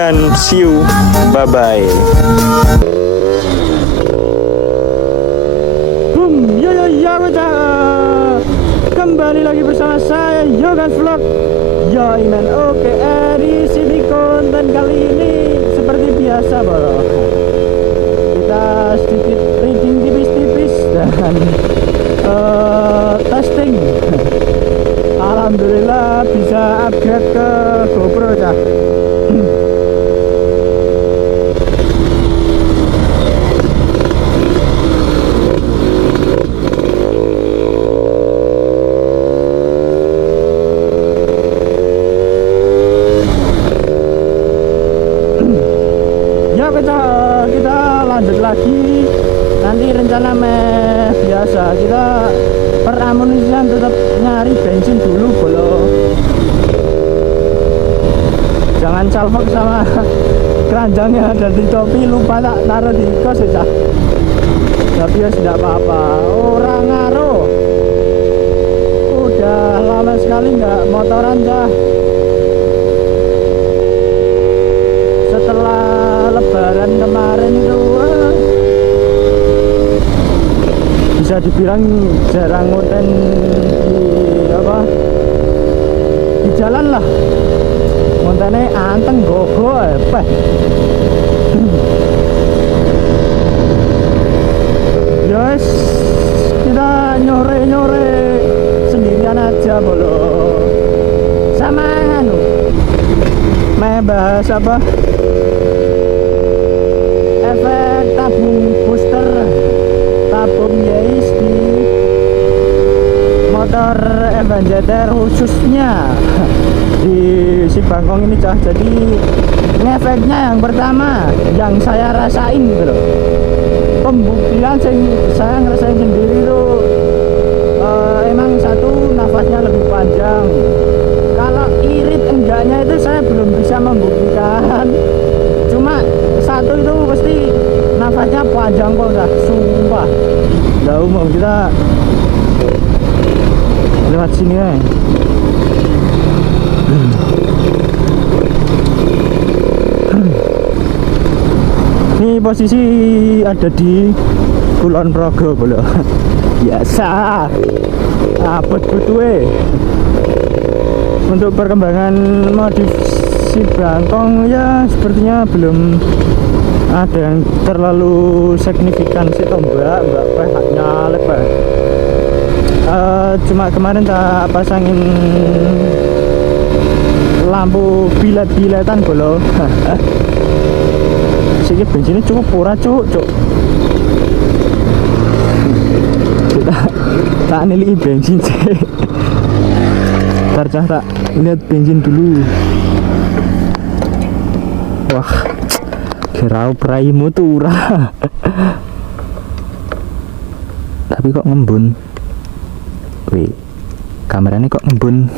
dan see you, bye bye. Kembali lagi bersama saya Yogas Vlog. Yo iman. Oke, edisi di konten kali ini seperti biasa bro, kita sedikit rigging tipis-tipis dan testing. Alhamdulillah bisa upgrade ke GoPro ya. Kita lanjut lagi. Nanti rencana biasa kita per amunisian tetap nyari bensin dulu bolo. Jangan salvok sama keranjangnya ada di topi, lupa tak taruh di kos ya. Tapi ya tidak apa-apa, orang ngaruh. Udah lama sekali nggak motoran cah. Setelah lebaran kemarin itu bisa dibilang jarang nguten di jalan lah. Ngontene anteng gogo apa. Yes, kita nyore-nyore sendirian aja bolo. Sama anu bahas apa? Efek tabung booster, tabung Yaris di motor Avengeter khususnya di si Bangkong ini cah. Jadi ngefeknya yang pertama yang saya rasain gitu loh, pembuktian saya ngerasain sendiri tuh, emang satu nafasnya lebih panjang. Kalau irit enggaknya itu saya belum bisa membuktikan, cuma satu itu pasti nafasnya panjang kok dah, sumpah. Udah umum kita lewat sini ya. Ini posisi ada di Kulon Progo bolo. Biasa abot butuhe. Untuk perkembangan modif si Bangkong ya sepertinya belum ada yang terlalu signifikan sih tombak pehaknya lebar. Cuma kemarin tak pasangin lampu bilet-biletan bolo. Sini bensinnya cukup pura cuk. Kita tak nilai bensin sih. Ntar tak lihat bensin dulu. Wah, gerau praimu turah. Tapi kok ngembun. Wih, kameranya kok ngembun.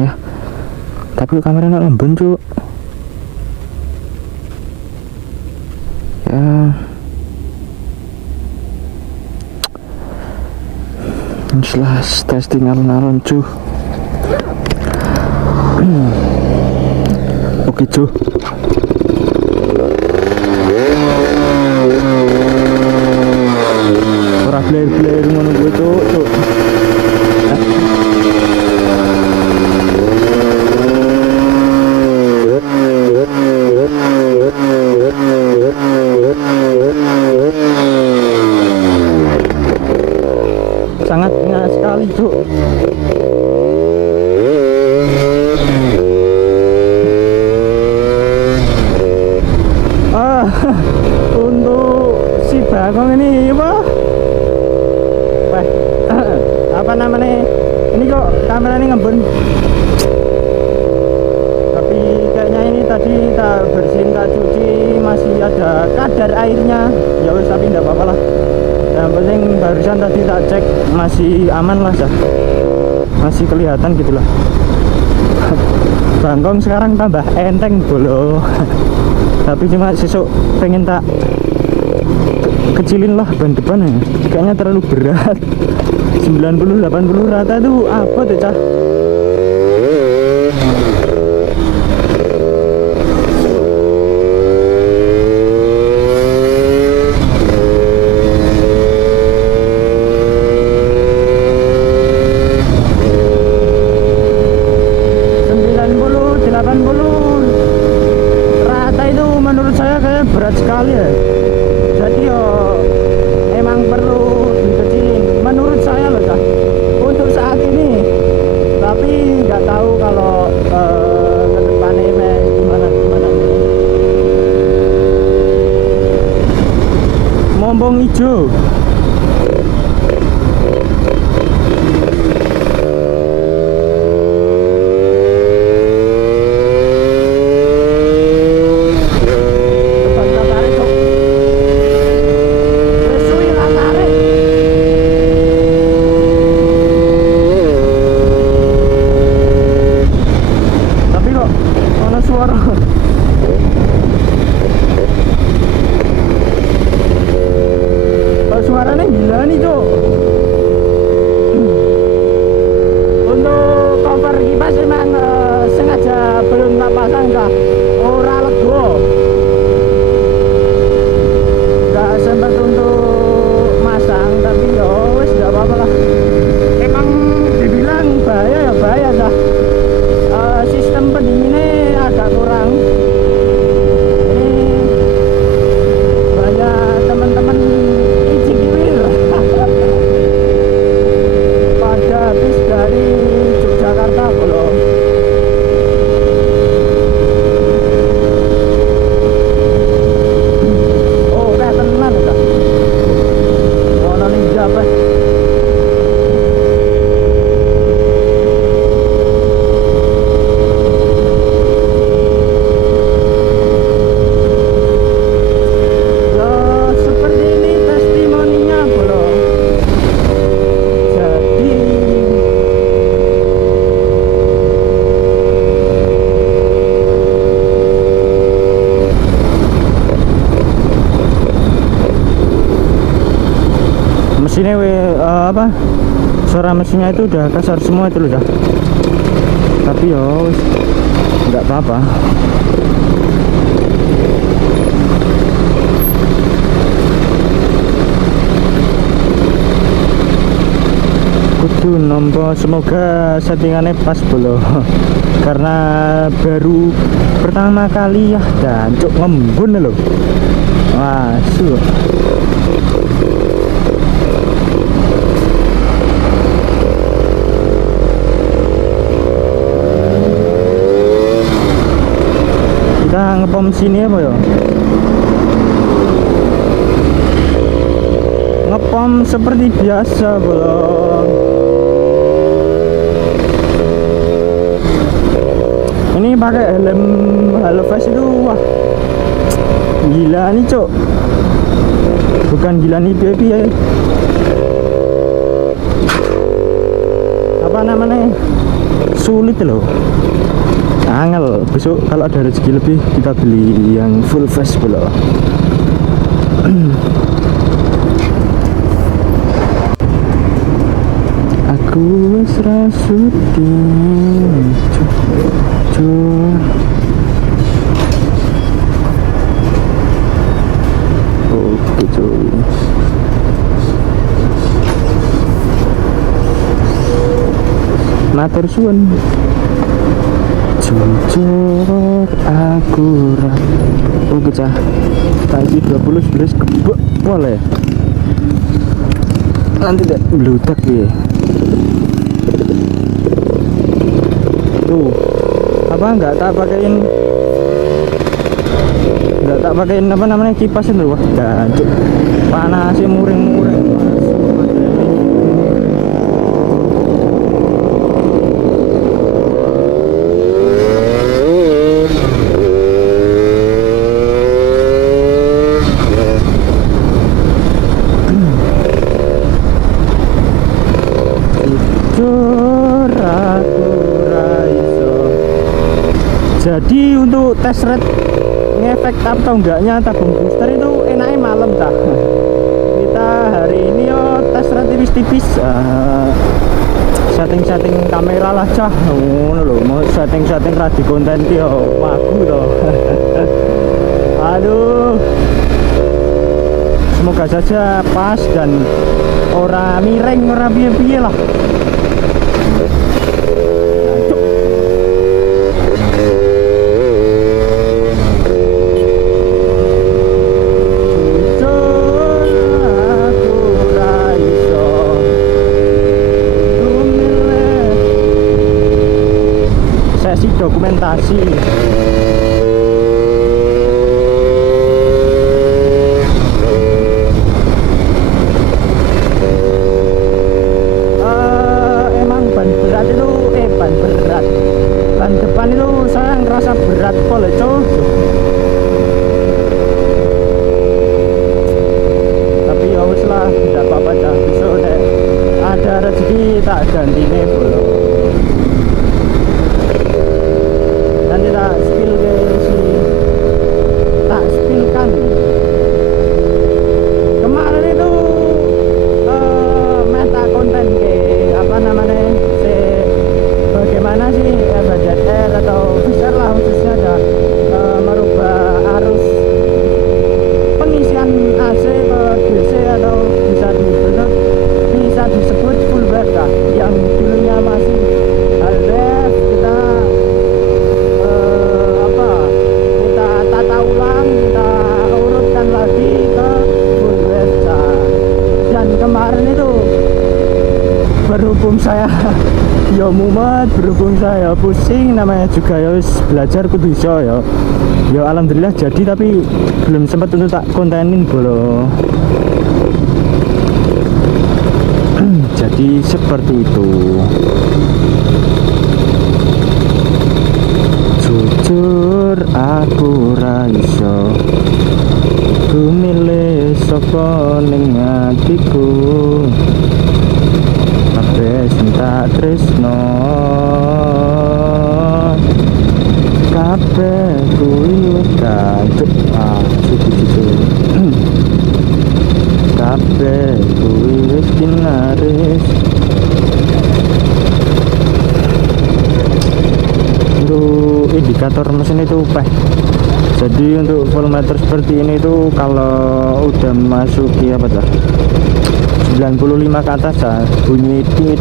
Ya, tapi kameranya ngembun cuk. Ya, setelah testing alun-alun cu. Oke cu. Ora bler-bler ngono kuwi cuk. Sangat ngas sekali cuk. Untuk si Bangkong ini apa namanya, ini kok kameranya ngembun. Tapi kayaknya ini tadi tak bersihin, tak cuci, masih ada kadar airnya. Ya wes, tapi enggak apa-apa lah. Yang penting barusan tadi tak cek masih aman lah, masih kelihatan gitulah. Bangkong sekarang tambah enteng bolo. Tapi cuma sesuk pengen tak kecilin lah ban depan ya. Kayaknya terlalu berat. 90-80 rata tuh apa tuh cah? Berat sekali ya. Jadi yo emang perlu dikecilin menurut saya loh Cah, untuk saat ini. Tapi nggak tahu kalau ke depannya gimana. Mombong hijau. Suaranya gila nih cok. Untuk cover kipas memang sengaja belum tak pasang kah, ora lego, gak sempat untuk masang. Tapi yo wis gak apa-apa lah. Emang dibilang bahaya ya bahaya dah. Sistem pendinginnya agak kurang. Mesinnya suara mesinnya itu udah kasar semua itu loh dah. Tapi ya nggak apa-apa. Kudu nompo, semoga settingannya pas bolo. Karena baru pertama kali ya jancuk ngembun loh. Wah su. Kita ngepom sini apa ya? Ngepom seperti biasa belum. Ini pakai helm Halofast itu wah gila nih cok. Bukan gila nih baby ya. Apa namanya? Sulit loh. Angel, besok kalau ada rezeki lebih kita beli yang full face pula. Aku wis rasudi oke cuy. Matur suwun. Jujur aku oke cah. Tadi 20 11 kebuk boleh. Nanti deh bludak ya. Tuh. Apa enggak tak pakein apa namanya kipas itu wah jancuk. Panasnya muring-muring. rate ngefek atau enggaknya tabung booster itu enaknya malam dah. Kita hari ini yo tes rate tipis-tipis, setting kamera lah cah, ngono lho, mau setting radio konten yo wagu toh. Aduh, semoga saja pas dan ora miring ora piye-piye lah. Dokumentasi emang ban berat itu ban depan itu saya ngerasa berat pol itu, tapi ya wis lah, tidak apa-apa dah, besok ada rezeki tak ganti nih bro. Nanti tak spill ke tak spillkan kemarin itu meta konten ke apa namanya bagaimana sih budget air atau besar lah khususnya ada merubah arus pengisian AC ke DC atau bisa disebut full bed lah, yang dulunya masih half kita urutkan lagi ke full bed. Dan kemarin itu berhubung saya ya mumet, berhubung saya pusing, namanya juga ya belajar kudu iso ya. Ya alhamdulillah jadi, tapi belum sempat untuk tak kontenin bro. Jadi seperti itu. Jujur aku ra iso ku milih sapa ning atiku, kabeh sing tak tresno kabeh kuwi kancuk kabeh kuwi wis dinaris. Untuk indikator mesin itu jadi untuk voltmeter seperti ini itu kalau udah masuki apa dah 95 ke atas ya bunyi tit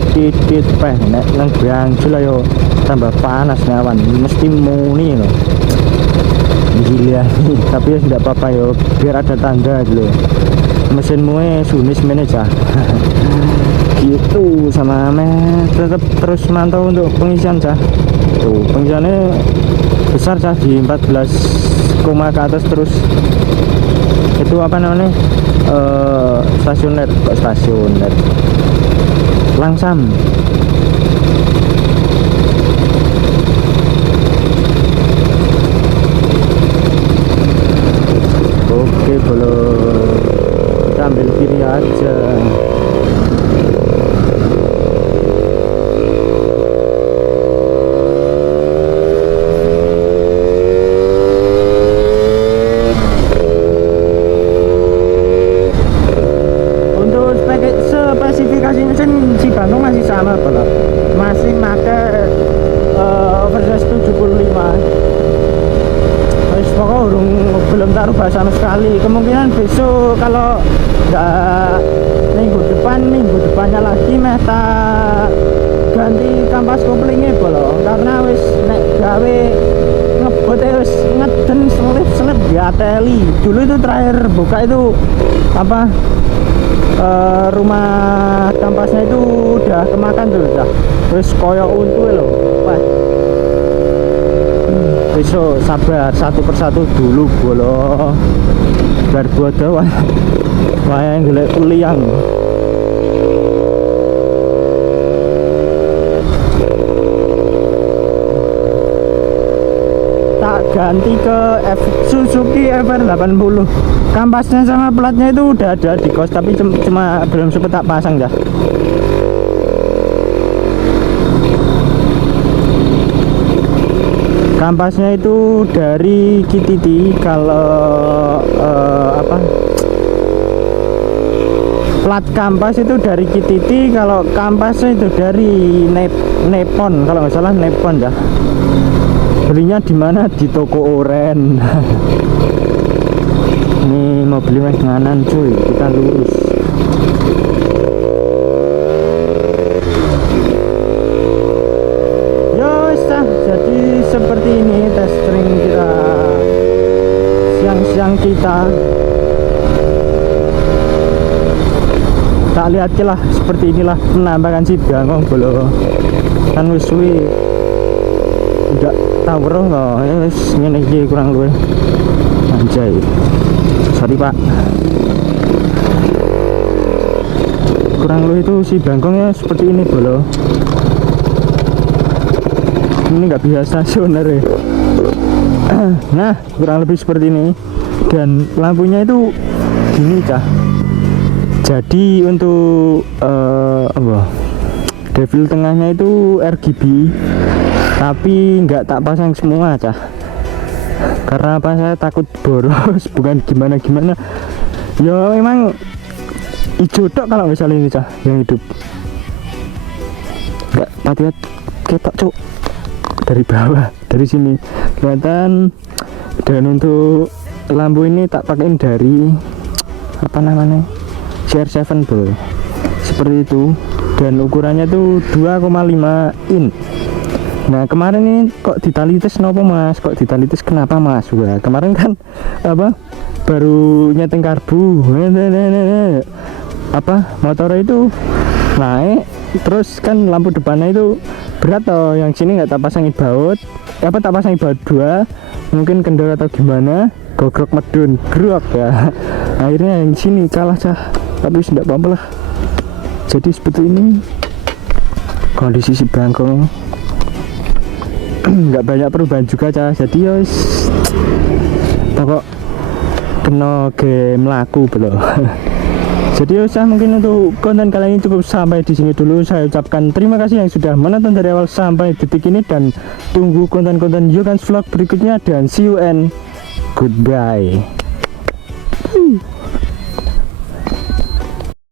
nek nang bangsul ayo tambah panas awan mesti muni loh gila nih. Tapi ya tidak apa-apa yo, biar ada tanda dulu mesinmu sunis manajer. Gitu sama tetap terus mantau untuk pengisian cah. Tuh pengisiannya besar cah di 14 koma ke atas terus. Itu apa namanya stasiun LED, kok stasiun LED langsam. Oke belum, kita ambil kiri aja. Spesifikasi mesin si Bandung masih sama belum, masih pakai oversize 75. Pokoknya belum tak rubah sama sekali. Kemungkinan besok kalau nggak minggu depannya lagi meta ganti kampas koplingnya belum, karena wis nek gawe ngebut wis ngeden selip diateli. Dulu itu terakhir buka itu apa rumah kampasnya itu udah kemakan tuh, udah terus koyok untu loh. Besok sabar satu persatu dulu bolo biar buat wayang gelek kuliang. Tak ganti ke Suzuki FR80. Kampasnya sama platnya itu udah ada di kos, tapi cuma belum sempet tak pasang dah. Kampasnya itu dari Kititi. Kalau plat kampas itu dari Kititi, kalau kampasnya itu dari Nepon, kalau nggak salah Nepon ya. Belinya di mana? Di toko oren. Ini mau beli mas nganan cuy, kita lurus. Yos, jadi seperti ini tes string kita siang-siang kita. Tak lihat lah seperti inilah penampakan si Bangkong bolo. Kan wis suwi ndak tahu kok. Ya wis ngene iki kurang luwih. Anjay. Sorry Pak. Kurang luwih itu si Bangkongnya seperti ini bolo. Ini nggak biasa sebenarnya. Nah kurang lebih seperti ini. Dan lampunya itu gini cah. Jadi untuk devil tengahnya itu RGB, tapi nggak tak pasang semua cah. Karena apa? Saya takut boros, bukan gimana-gimana. Ya memang hijau tok kalau misalnya ini cah yang hidup. Nggak lihat ketok cuk dari bawah, dari sini kelihatan. Dan untuk lampu ini tak pakein dari apa namanya? CR7 bro, seperti itu. Dan ukurannya tuh 2,5 in. Nah kemarin ini kok ditalitis nopo mas, kok ditalitis kenapa mas? Wah kemarin kan apa baru nyeting karbu, apa motor itu naik, terus kan lampu depannya itu berat toh, yang sini nggak tak pasangi baut, apa tak pasangi baut 2, mungkin kendor atau gimana, gogrok medun grok ya. Akhirnya yang sini kalah cah, tapi tidak apa-apa lah. Jadi seperti ini kondisi si Bangkong. Nggak banyak perubahan juga cah, jadi yos pokok kena game laku belum. Jadi yos mungkin untuk konten kali ini cukup sampai di sini dulu. Saya ucapkan terima kasih yang sudah menonton dari awal sampai detik ini, dan tunggu konten-konten Yogans vlog berikutnya, dan see you and goodbye.